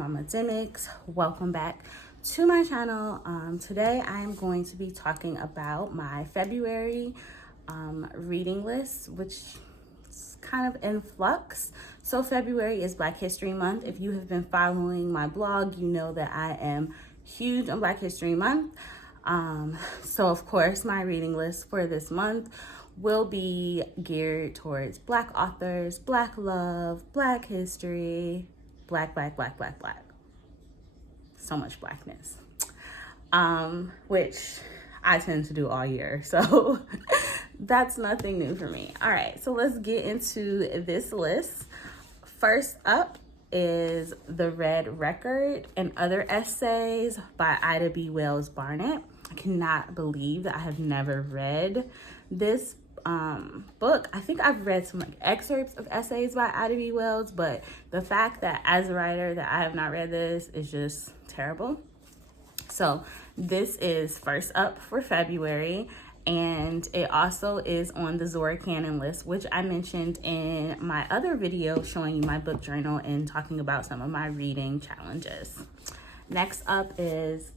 Mama Demics. Welcome back to my channel. Today I am going to be talking about my February reading list, which is kind of in flux. So February is Black History Month. If you have been following my blog, you know that I am huge on Black History Month. So of course my reading list for this month will be geared towards Black authors, Black love, Black history, Black. So much Blackness, which I tend to do all year. So that's nothing new for me. All right, so let's get into this list. First up is The Red Record and Other Essays by Ida B. Wells Barnett. I cannot believe that I have never read this book. I think I've read some excerpts of essays by Ida B. Wells, but the fact that as a writer that I have not read this is just terrible. So this is first up for February, and it also is on the Zora Canon list, which I mentioned in my other video showing you my book journal and talking about some of my reading challenges. Next up is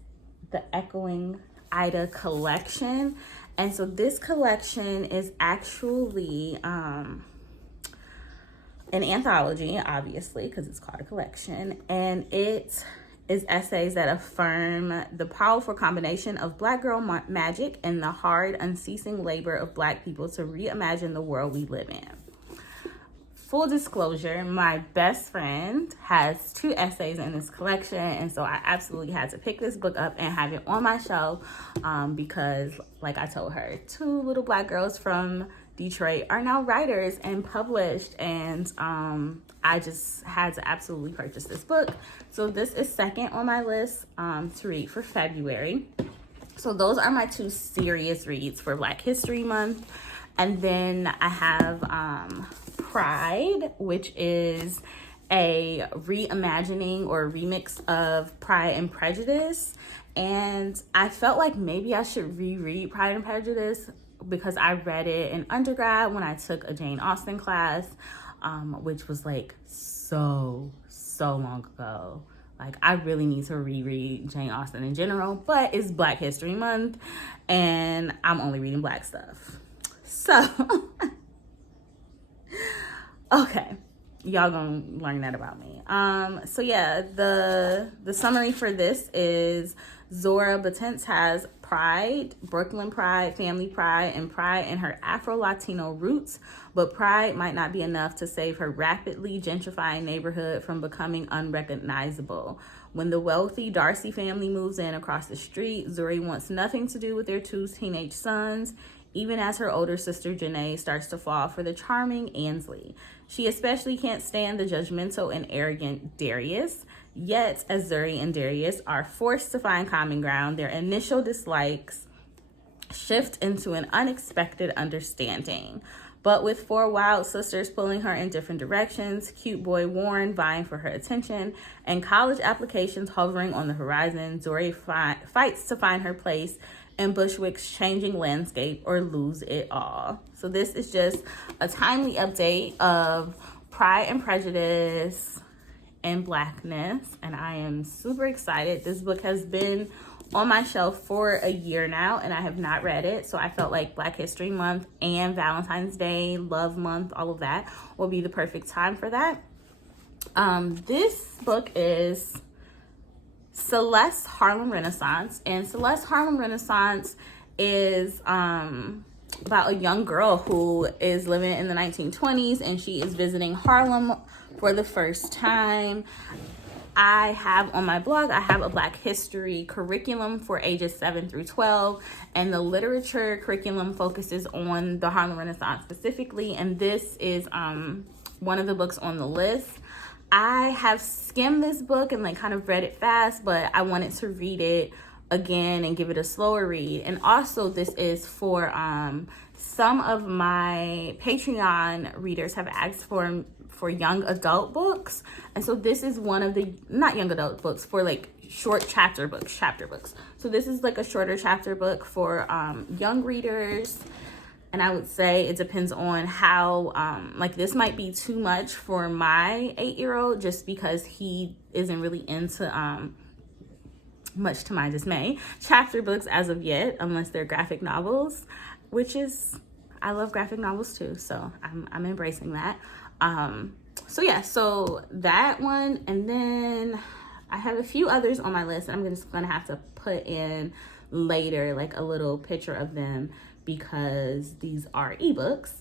the Echoing Ida collection. And so this collection is actually an anthology, obviously, because it's called a collection. And it is essays that affirm the powerful combination of Black girl magic and the hard, unceasing labor of Black people to reimagine the world we live in. Full disclosure, my best friend has 2 essays in this collection, and so I absolutely had to pick this book up and have it on my shelf because, like I told her, 2 little Black girls from Detroit are now writers and published, and I just had to absolutely purchase this book. So this is second on my list to read for February. So those are my 2 serious reads for Black History Month. And then I have Pride, which is a reimagining or remix of Pride and Prejudice. And I felt like maybe I should reread Pride and Prejudice because I read it in undergrad when I took a Jane Austen class, which was like so long ago. Like, I really need to reread Jane Austen in general, but it's Black History Month and I'm only reading Black stuff. So, okay, y'all gonna learn that about me. So yeah, the summary for this is Zora Batents has pride, Brooklyn pride, family pride, and pride in her Afro-Latino roots, but pride might not be enough to save her rapidly gentrifying neighborhood from becoming unrecognizable. When the wealthy Darcy family moves in across the street, Zuri wants nothing to do with their 2 teenage sons, even as her older sister Janae starts to fall for the charming Ansley. She especially can't stand the judgmental and arrogant Darius. Yet, as Zuri and Darius are forced to find common ground, their initial dislikes shift into an unexpected understanding. But with 4 wild sisters pulling her in different directions, cute boy Warren vying for her attention, and college applications hovering on the horizon, Zuri fights to find her place in Bushwick's changing landscape or lose it all. So this is just a timely update of Pride and Prejudice and Blackness, and I am super excited. This book has been on my shelf for a year now and I have not read it, so I felt like Black History Month and Valentine's Day, Love Month, all of that will be the perfect time for that. This book is Celeste Harlem Renaissance, and Celeste Harlem Renaissance is about a young girl who is living in the 1920s and she is visiting Harlem for the first time. I have on my blog, I have a Black history curriculum for ages 7 through 12, and the literature curriculum focuses on the Harlem Renaissance specifically, and this is one of the books on the list. I have skimmed this book and like kind of read it fast, but I wanted to read it again and give it a slower read. And also this is for some of my Patreon readers have asked for young adult books. And so this is one of the, not young adult books, for like short chapter books. So this is like a shorter chapter book for young readers. And I would say it depends on how, like this might be too much for my 8-year-old just because he isn't really into, much to my dismay, chapter books as of yet, unless they're graphic novels, which is, I love graphic novels too, so I'm embracing that. So yeah, so that one, and then I have a few others on my list, and I'm just gonna have to put in later like a little picture of them because these are ebooks.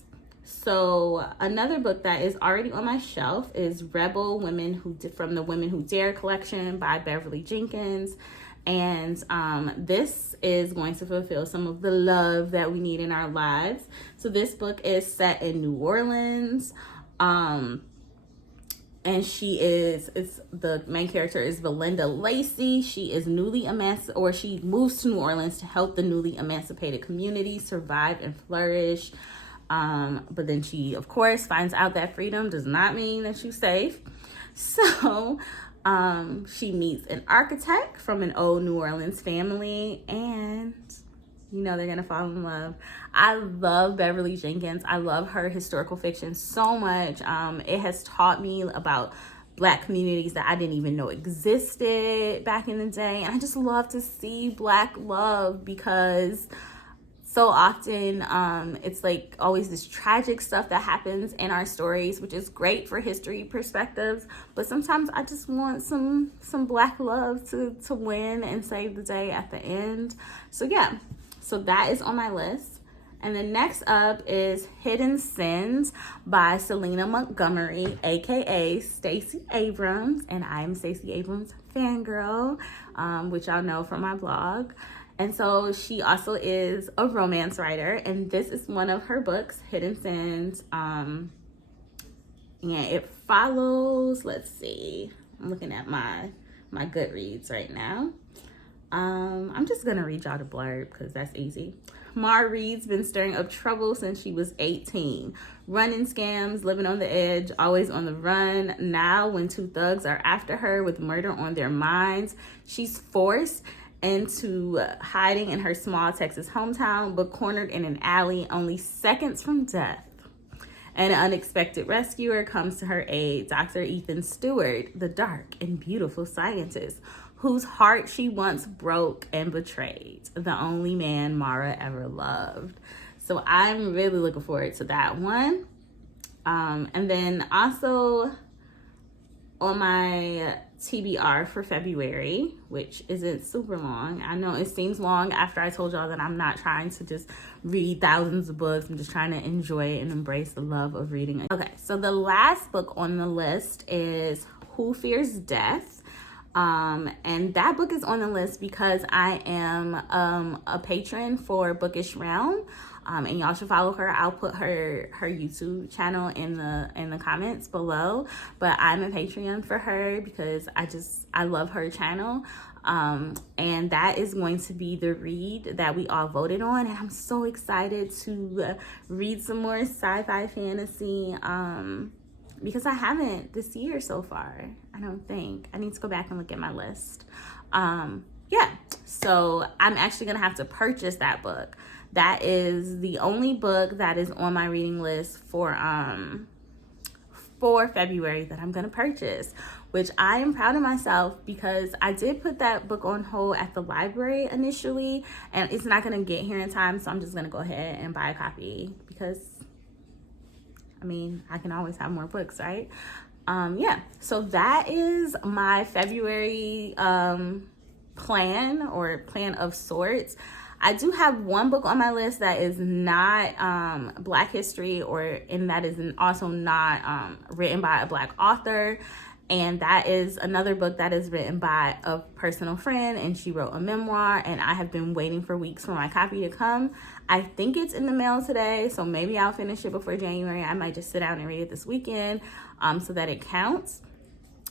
So another book that is already on my shelf is Rebel Women from the Women Who Dare collection by Beverly Jenkins. And this is going to fulfill some of the love that we need in our lives. So this book is set in New Orleans. And the main character is Valinda Lacey. She is she moves to New Orleans to help the newly emancipated community survive and flourish. But then she, of course, finds out that freedom does not mean that you're safe. So she meets an architect from an old New Orleans family, and they're gonna fall in love. I love Beverly Jenkins. I love her historical fiction so much. It has taught me about Black communities that I didn't even know existed back in the day. And I just love to see Black love because so often it's like always this tragic stuff that happens in our stories, which is great for history perspectives, but sometimes I just want some Black love to win and save the day at the end. So yeah, so that is on my list. And then next up is Hidden Sins by Selena Montgomery, aka Stacey Abrams, and I am Stacey Abrams fangirl, which y'all know from my blog. And so she also is a romance writer, and this is one of her books, Hidden Sins. And it follows, let's see, I'm looking at my Goodreads right now. I'm just gonna read y'all the blurb because that's easy. Ma Reed's been stirring up trouble since she was 18. Running scams, living on the edge, always on the run. Now, when two thugs are after her with murder on their minds, she's forced into hiding in her small Texas hometown, but cornered in an alley only seconds from death. An unexpected rescuer comes to her aid, Dr. Ethan Stewart, the dark and beautiful scientist, whose heart she once broke and betrayed, the only man Mara ever loved. So I'm really looking forward to that one. And then also on my TBR for February, which isn't super long. I know it seems long after I told y'all that I'm not trying to just read thousands of books. I'm just trying to enjoy and embrace the love of reading. Okay, so the last book on the list is Who Fears Death? And that book is on the list because I am a patron for Bookish Realm. And y'all should follow her. I'll put her YouTube channel in the comments below. But I'm a Patreon for her because I love her channel. And that is going to be the read that we all voted on. And I'm so excited to read some more sci-fi fantasy. Because I haven't this year so far, I don't think. I need to go back and look at my list. Yeah, so I'm actually gonna have to purchase that book. That is the only book that is on my reading list for February that I'm gonna purchase, which I am proud of myself because I did put that book on hold at the library initially, and it's not gonna get here in time, so I'm just gonna go ahead and buy a copy because I can always have more books, right? Yeah, so that is my February plan of sorts. I do have one book on my list that is not Black history, and that is also not written by a Black author. And that is another book that is written by a personal friend, and she wrote a memoir, and I have been waiting for weeks for my copy to come. I think it's in the mail today, so maybe I'll finish it before January. I might just sit down and read it this weekend so that it counts.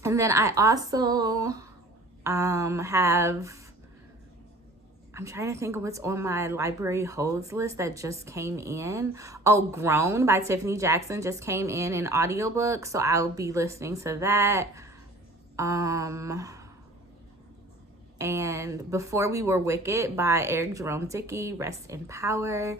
And then I also I'm trying to think of what's on my library holds list that just came in. Oh, Grown by Tiffany Jackson just came in audiobook, so I'll be listening to that. And Before We Were Wicked by Eric Jerome Dickey, rest in power.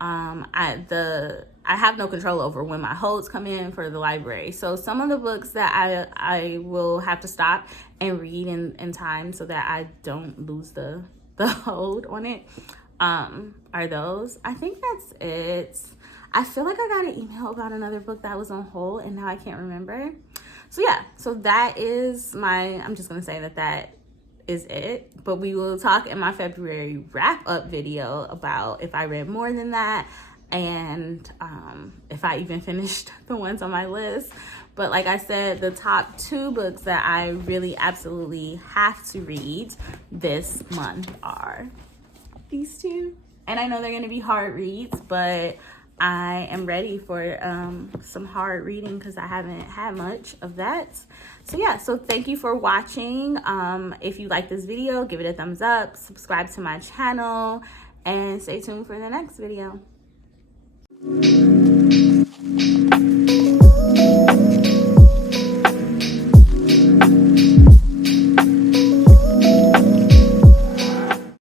I have no control over when my holds come in for the library. So some of the books that I will have to stop and read in time so that I don't lose the hold on it are those. I think that's it. I feel like I got an email about another book that was on hold and now I can't remember. So yeah, so that is I'm just gonna say that is it. But we will talk in my February wrap up video about if I read more than that and if I even finished the ones on my list. But like I said, the top 2 books that I really absolutely have to read this month are these 2. And I know they're gonna be hard reads, but I am ready for some hard reading because I haven't had much of that. So yeah, so thank you for watching. If you like this video, give it a thumbs up, subscribe to my channel, and stay tuned for the next video.